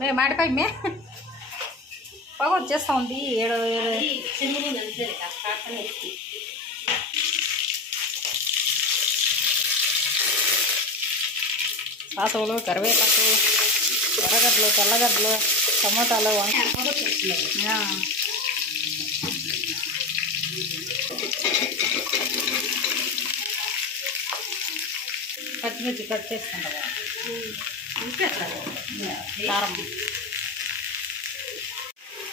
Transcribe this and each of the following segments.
మే మాడిపోయి మే పొగ వచ్చేస్తా ఉంది. ఏడు సాసవులు, కరివేపాకు, ఎర్రగడ్డలు, తెల్లగడ్డలు, టమోటాలు, పచ్చిమిర్చి కట్ చేసుకుంటా కారం,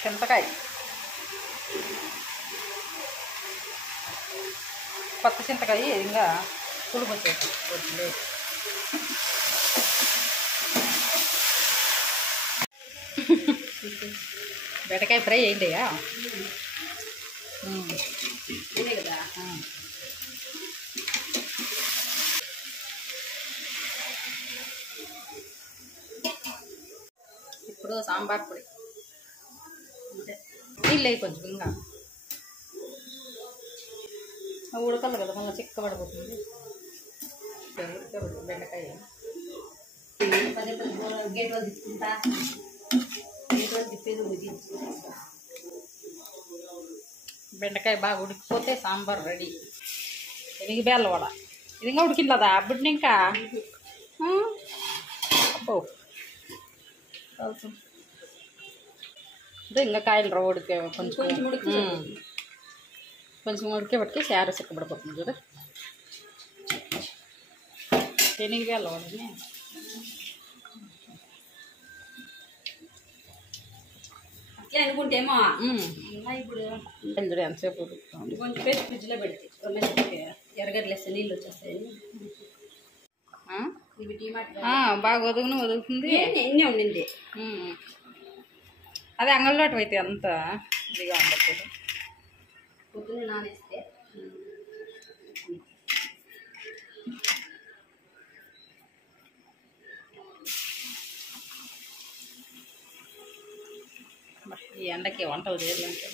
చింతకాయ, కొత్త చింతకాయ ఇంకా పులుపు వచ్చేసి బెండకాయ ఫ్రై అయిందయ్యా కదా. ఇప్పుడు సాంబార్ పొడి నీళ్ళు అయి కొంచెం ఇంకా ఉడకాలి కదా, మళ్ళీ చిక్కబడిపోతుంది. బెండకాయ గేట్ వాళ్ళు తీసుకుంటా, గేట్ వాళ్ళు తిప్పేది. బెండకాయ బాగా ఉడికిపోతే సాంబార్ రెడీ. ఇది బేళ్ళ వడ, ఇది ఇంకా ఉడికిందా అప్పుడు ఇంకా అబ్బో ఇంకా కాయలు ఉడికే కొంచెం ఉడికేపటికి శారీ సిక్కబడిపోతుంది చూడ. శనగ బేళ్ళ వడని అనుకుంటేమో ఇప్పుడు ఎంతసేపు ఉడుకుతుంది. కొంచెం పేస్ట్ ఫ్రిడ్జ్లో పెడితే ఎర్రగడ్డలు వేస్తే నీళ్ళు వచ్చేస్తాయి. బాగా వదుగుతుంది. ఎన్ని ఉండింది అదే అంగళ్ళోటి అయితే అంత ఇదిగా ఉండదు. పొద్దున్న నానేస్తే ఈ ఎండకి వంట వదిలేదంటే